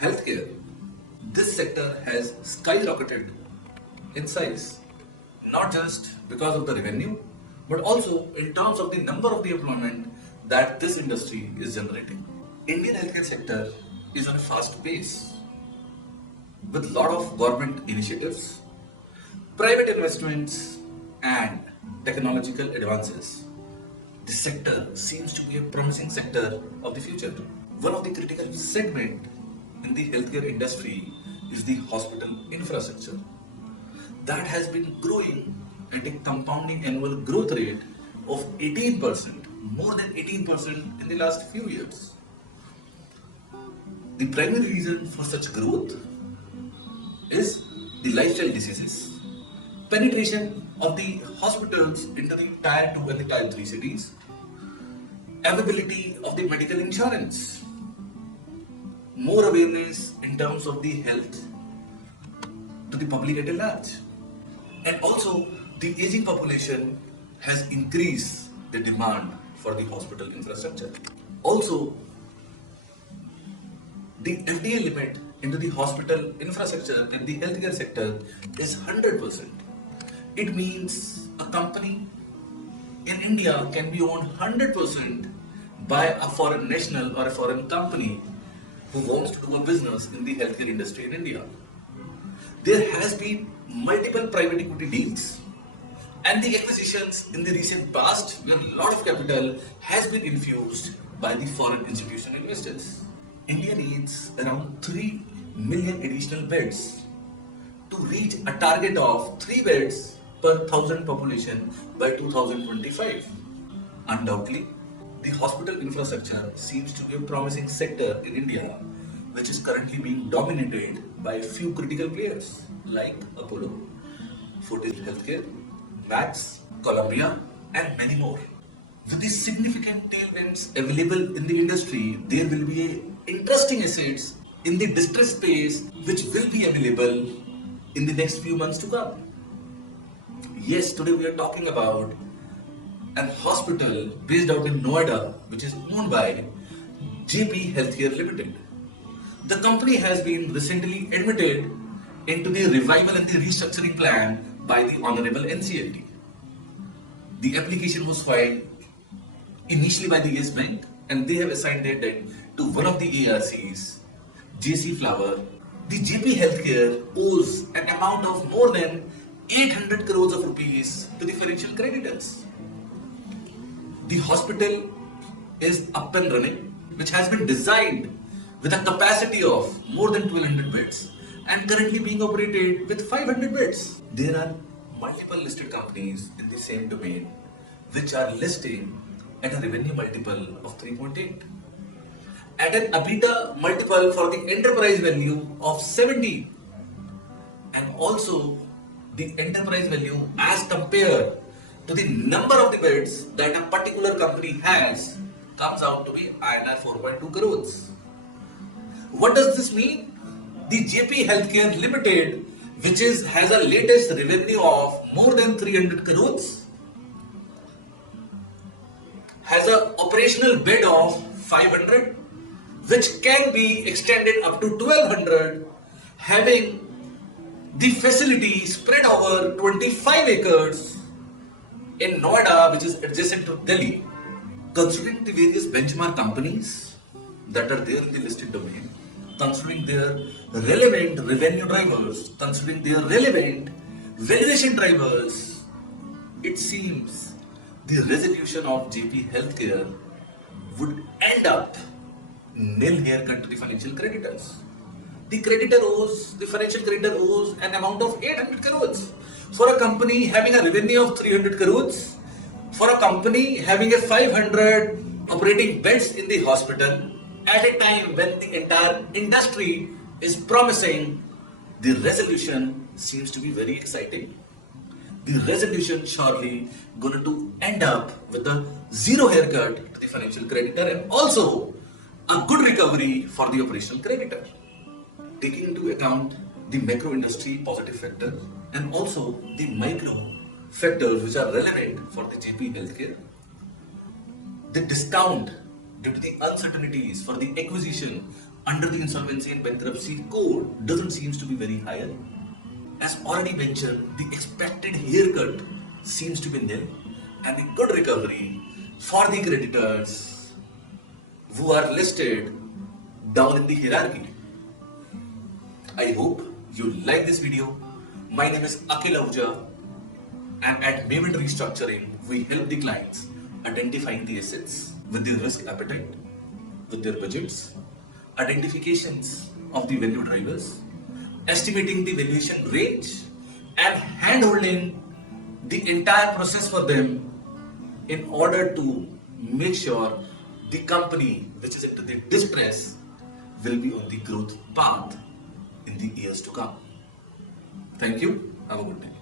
healthcare, this sector has skyrocketed in size, not just because of the revenue, but also in terms of the number of the employment that this industry is generating. Indian healthcare sector is on a fast pace with a lot of government initiatives, private investments, and technological advances. This sector seems to be a promising sector of the future. One of the critical segments in the healthcare industry is the hospital infrastructure. That has been growing at a compounding annual growth rate of 18%, more than 18% in the last few years. The primary reason for such growth is the lifestyle diseases, penetration of the hospitals into the tier 2 and the tier 3 cities, availability of the medical insurance, more awareness in terms of the health to the public at large. And also, the aging population has increased the demand for the hospital infrastructure. Also, the FDA limit into the hospital infrastructure in the healthcare sector is 100%. It means a company in India can be owned 100% by a foreign national or a foreign company who wants to do a business in the healthcare industry in India. There has been multiple private equity deals and the acquisitions in the recent past where a lot of capital has been infused by the foreign institutional investors. India needs around 3 million additional beds to reach a target of 3 beds per 1,000 population by 2025. Undoubtedly, the hospital infrastructure seems to be a promising sector in India, which is currently being dominated by a few critical players like Apollo, Fortis Healthcare, Max, Columbia, and many more. With these significant tailwinds available in the industry, there will be interesting assets in the distressed space which will be available in the next few months to come. Yes, today we are talking about a hospital based out in Noida, which is owned by Jaypee Healthcare Limited. The company has been recently admitted into the revival and the restructuring plan by the Honorable NCLT. The application was filed initially by the Yes Bank, and they have assigned their debt to one of the ARCs, JC Flower. The Jaypee Healthcare owes an amount of more than 800 crores of rupees to the financial creditors. The hospital is up and running, which has been designed with a capacity of more than 1200 beds and currently being operated with 500 beds. There are multiple listed companies in the same domain which are listing at a revenue multiple of 3.8, at an EBITDA multiple for the enterprise value of 70, and also the enterprise value as compared to the number of the beds that a particular company has comes out to be INR 4.2 crores. What does this mean? The Jaypee Healthcare Limited, which has a latest revenue of more than 300 crores, has an operational bed of 500, which can be extended up to 1200, having the facility spread over 25 acres in Noida, which is adjacent to Delhi. Considering the various benchmark companies that are there in the listed domain, considering their relevant revenue drivers, considering their relevant valuation drivers, it seems the resolution of Jaypee Healthcare would end up nil haircut to the financial creditors. The financial creditor owes an amount of 800 crores. For a company having a revenue of 300 crores, for a company having a 500 operating beds in the hospital, at a time when the entire industry is promising, the resolution seems to be very exciting. The resolution surely going to end up with a zero haircut to the financial creditor and also a good recovery for the operational creditor. Taking into account the macro industry positive factors and also the micro factors which are relevant for the Jaypee Healthcare, the discount due to the uncertainties for the acquisition under the Insolvency and Bankruptcy Code doesn't seem to be very higher. As already mentioned, the expected haircut seems to be nil, and the good recovery for the creditors who are listed down in the hierarchy. I hope you like this video. My name is Akhil Ahuja, and at Maven Restructuring, we help the clients identifying the assets with their risk appetite, with their budgets, identifications of the value drivers, estimating the valuation range, and hand-holding the entire process for them in order to make sure the company which is into the distress will be on the growth path in the years to come. Thank you. Have a good day.